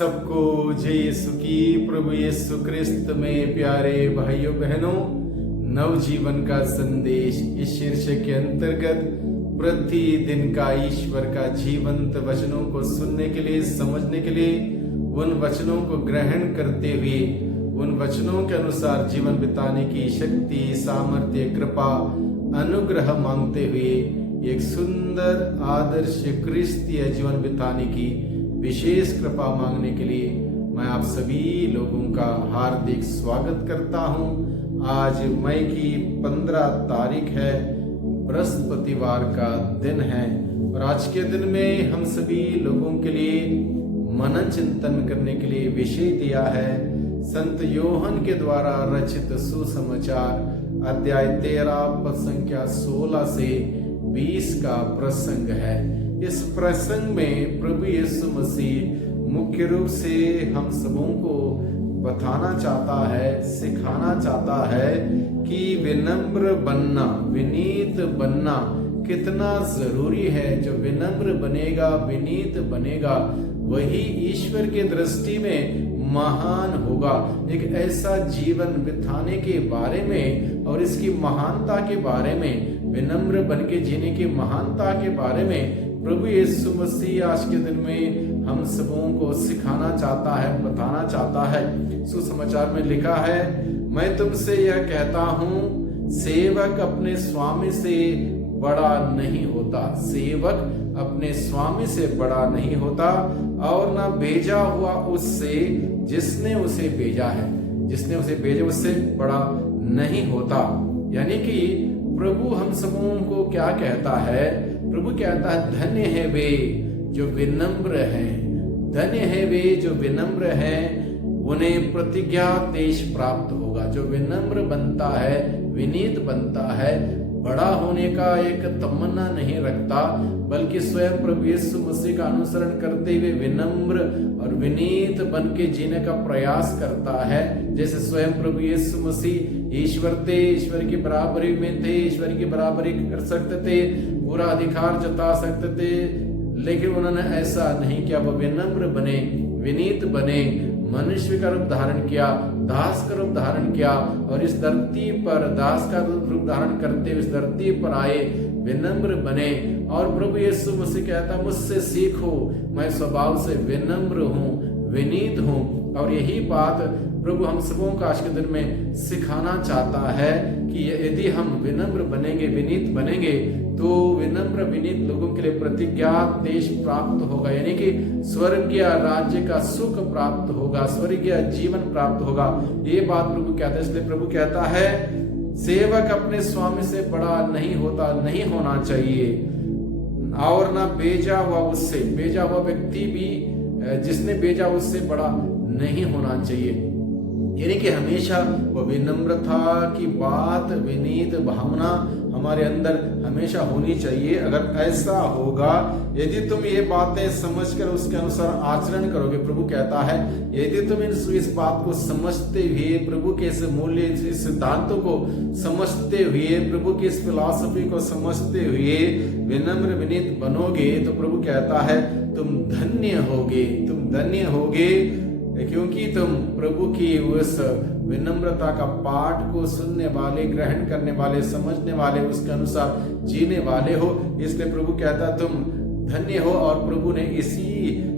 सबको जय यीशु की। प्रभु यीशु क्रिस्त में प्यारे भाइयों बहनों, नवजीवन का संदेश इस शीर्षक के अंतर्गत प्रतिदिन का ईश्वर का जीवंत वचनों को सुनने के लिए, समझने के लिए, उन वचनों को ग्रहण करते हुए उन वचनों के अनुसार जीवन बिताने की शक्ति, सामर्थ्य, कृपा, अनुग्रह मांगते हुए एक सुंदर आदर्श क्रिस्तीय जीवन बिताने की विशेष कृपा मांगने के लिए मैं आप सभी लोगों का हार्दिक स्वागत करता हूं। आज मई की 15 तारीख है, बृहस्पतिवार का दिन है और आज के दिन में हम सभी लोगों के लिए मनन चिंतन करने के लिए विषय दिया है संत योहन के द्वारा रचित सुसमाचार अध्याय 13 पद संख्या 16 से 20 का प्रसंग है। इस प्रसंग में प्रभु यीशु मसीह मुख्य रूप से हम सबों को बताना चाहता है, सिखाना चाहता है कि विनम्र बनना, विनीत बनना कितना जरूरी है। जो विनम्र बनेगा, विनीत बनेगा, वही ईश्वर के दृष्टि में महान होगा। एक ऐसा जीवन बिताने के बारे में और इसकी महानता के बारे में, विनम्र बन के जीने की महानता के बारे में प्रभु यीशु मसीह आज के दिन में हम सबों को सिखाना चाहता है, बताना चाहता है। सुसमाचार में लिखा है, मैं तुमसे यह कहता हूं, सेवक अपने स्वामी से बड़ा नहीं होता, सेवक अपने स्वामी से बड़ा नहीं होता और ना भेजा हुआ उससे जिसने उसे भेजा है, जिसने उसे भेजा उससे बड़ा नहीं होता। यानी कि प्रभु हम सबों को क्या कहता है? प्रभु कहता है, धन्य है वे जो विनम्र हैं, धन्य है वे जो विनम्र हैं, उन्हें प्रतिज्ञा देश प्राप्त होगा। जो विनम्र बनता है, विनीत बनता है, बड़ा होने का एक तमन्ना नहीं रखता, बल्कि स्वयं प्रभु यीशु मसीह का अनुसरण करते हुए विनम्र और विनीत बन के जीने का प्रयास करता है। जैसे स्वयं प्रभु यीशु मसीह ईश्वर थे, ईश्वर की बराबरी में थे, ईश्वर की बराबरी कर सकते थे, पूरा अधिकार जता सकते थे, लेकिन उन्होंने ऐसा नहीं किया। वो विनम्र बने, विनीत बने, मनुष्य का रूप धारण किया, दास का रूप धारण किया और इस धरती पर दास का रूप धारण करते हुए इस धरती पर आए, विनम्र बने। और प्रभु यीशु मसीह कहता, मुझसे सीखो, मैं स्वभाव से विनम्र हूँ, विनीत हूँ। और यही बात प्रभु हम सबों को आज के दिन में सिखाना चाहता है कि यदि हम विनम्र बनेंगे, विनीत बनेंगे, तो विनम्र विनीत लोगों के लिए प्रतिज्ञा देश प्राप्त होगा, यानी कि स्वर्गीय राज्य का सुख प्राप्त होगा, स्वर्गीय जीवन प्राप्त होगा। ये बात प्रभु कहता है। इसलिए प्रभु कहता है, सेवक अपने स्वामी से बड़ा नहीं होता, नहीं होना चाहिए और ना भेजा हुआ उससे, भेजा हुआ व्यक्ति भी जिसने भेजा उससे बड़ा नहीं होना चाहिए। यानी कि हमेशा वो विनम्रता की बात, विनीत भावना हमारे अंदर हमेशा होनी चाहिए। अगर ऐसा होगा, यदि तुम ये बातें समझकर उसके अनुसार आचरण करोगे, प्रभु कहता है, यदि तुम इस बात को समझते हुए, प्रभु के इस मूल्य, इस सिद्धांतों को समझते हुए, प्रभु की इस फिलॉसफी को समझते हुए विनम्र विनीत बनोगे, तो प्रभु कहता है तुम धन्य होगे, तुम धन्य होगे, क्योंकि तुम प्रभु की उस विनम्रता का पाठ को सुनने वाले, ग्रहण करने वाले, समझने वाले, उसके अनुसार जीने वाले हो। इसलिए प्रभु कहता तुम धन्य हो। और प्रभु ने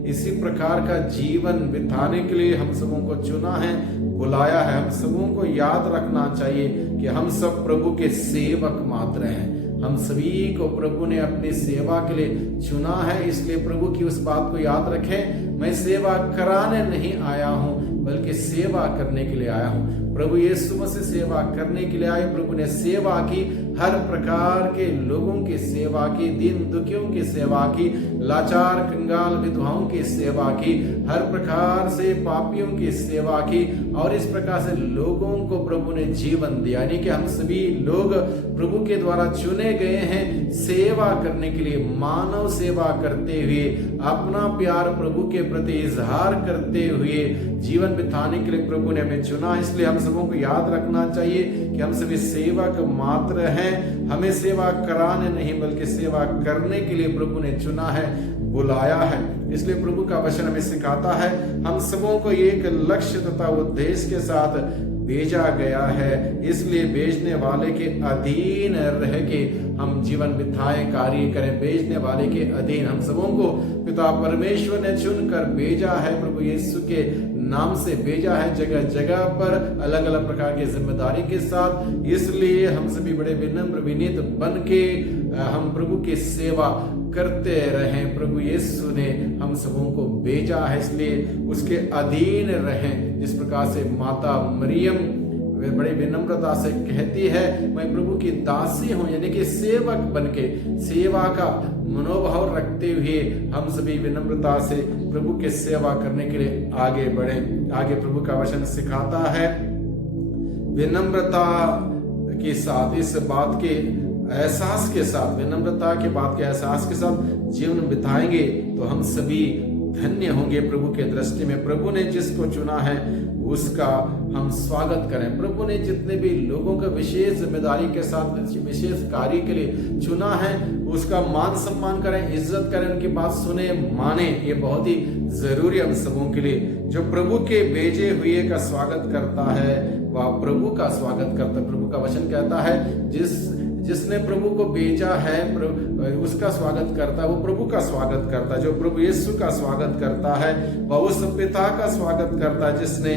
इसी प्रकार का जीवन बिताने के लिए हम सबों को चुना है, बुलाया है। हम सबों को याद रखना चाहिए कि हम सब प्रभु के सेवक मात्र हैं। हम सभी को प्रभु ने अपनी सेवा के लिए चुना है। इसलिए प्रभु की उस बात को याद रखें, मैं सेवा कराने नहीं आया हूं, बल्कि सेवा करने के लिए आया हूं। प्रभु यीशु मसीह सेवा करने के लिए आए। प्रभु ने सेवा की, हर प्रकार के लोगों की सेवा की, दीन दुखियों की सेवा की, लाचार कंगाल विधवाओं की सेवा की, हर प्रकार से पापियों की सेवा की और इस प्रकार से लोगों को प्रभु ने जीवन दिया। यानी कि हम सभी लोग प्रभु के द्वारा चुने गए हैं सेवा करने के लिए, मानव सेवा करते हुए, अपना प्यार प्रभु के प्रति इजहार करते हुए जीवन बिताने के लिए प्रभु ने हमें चुना। इसलिए हम सबों को याद रखना चाहिए कि हम सभी सेवक मात्र हैं। हमें सेवा कराने नहीं, बल्कि सेवा करने के लिए प्रभु ने चुना है। बुलाया है। इसलिए प्रभु का वचन हमें सिखाता है हम सबों को एक लक्ष्य तथा उद्देश्य के साथ भेजा गया है। इसलिए भेजने वाले के अधीन रह के हम जीवन बिताएं, कार्य करें। भेजने वाले के अधीन हम सबों को पिता परमेश्वर ने चुनकर भेजा है, प्रभु यीशु के नाम से भेजा है, जगह जगह पर अलग अलग प्रकार की जिम्मेदारी के साथ। इसलिए हम सभी बड़े विनम्र विनीत बन के हम प्रभु की सेवा करते रहें। प्रभु यीशु ने हम सबों को भेजा है, इसलिए उसके अधीन रहें। जिस प्रकार से माता मरियम वे बड़ी विनम्रता से कहती है मैं प्रभु की दासी हूं, यानी कि सेवक बनके सेवा का मनोभाव रखते हुए हम सभी विनम्रता से प्रभु की सेवा करने के लिए आगे बढ़े। आगे प्रभु का वचन सिखाता है विनम्रता के साथ, इस बात के एहसास के साथ, विनम्रता के बात के एहसास के साथ जीवन बिताएंगे तो हम सभी धन्य होंगे प्रभु के दृष्टि में। प्रभु ने जिसको चुना है उसका हम स्वागत करें। प्रभु ने जितने भी लोगों का विशेष जिम्मेदारी के साथ विशेष कार्य के लिए चुना है उसका मान सम्मान करें, इज्जत करें, उनकी बात सुने, माने। ये बहुत ही जरूरी हम सबों के लिए। जो प्रभु के भेजे हुए का स्वागत करता है वह प्रभु का स्वागत करता है। प्रभु का वचन कहता है जिसने प्रभु को भेजा है उसका स्वागत करता है, वो प्रभु का स्वागत करता है। जो प्रभु यीशु का स्वागत करता है वह उस पिता का स्वागत करता है जिसने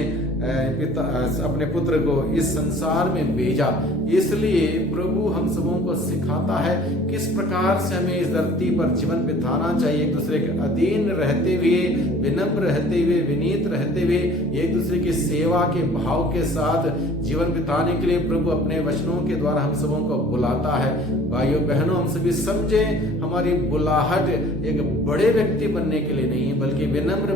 पिता अपने पुत्र को इस संसार में भेजा। इसलिए प्रभु हम सबों को सिखाता है किस प्रकार से हमें इस धरती पर जीवन बिताना चाहिए, एक दूसरे के अधीन रहते हुए, विनम्र रहते हुए, विनीत रहते हुए, एक दूसरे की सेवा के भाव के साथ जीवन बिताने के लिए प्रभु अपने वचनों के द्वारा हम सबों को बुलाता है। भाइयों बहनों, हम सभी समझें हमारी बुलाहट एक बड़े व्यक्ति बनने के लिए नहीं है, बल्कि विनम्र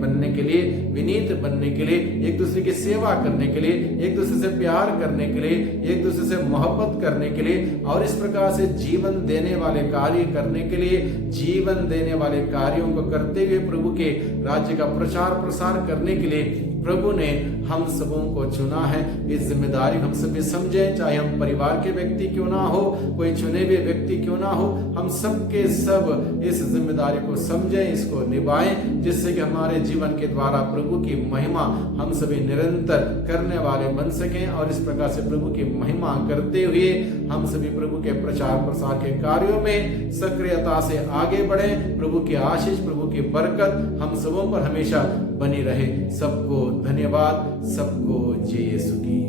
बनने के लिए, विनीत बनने के लिए, एक दूसरे की सेवा करने के लिए, एक दूसरे से प्यार करने के लिए, एक दूसरे से मोहब्बत करने के लिए और इस प्रकार से जीवन देने वाले कार्य करने के लिए, जीवन देने वाले कार्यों को करते हुए प्रभु के राज्य का प्रचार प्रसार करने के लिए प्रभु ने हम सबों को चुना है। इस जिम्मेदारी हम सभी समझें, चाहे हम परिवार के व्यक्ति क्यों ना हो, कोई चुने हुए व्यक्ति क्यों ना हो, हम सब के सब इस जिम्मेदारी को समझें, इसको निभाएं, जिससे कि हमारे जीवन के द्वारा प्रभु की महिमा हम सभी निरंतर करने वाले बन सकें और इस प्रकार से प्रभु की महिमा करते हुए हम सभी प्रभु के प्रचार प्रसार के कार्यों में सक्रियता से आगे बढ़ें। प्रभु की आशीष, प्रभु की बरकत हम सबों पर हमेशा बनी रहे। सबको धन्यवाद, सबको जय यीशु की।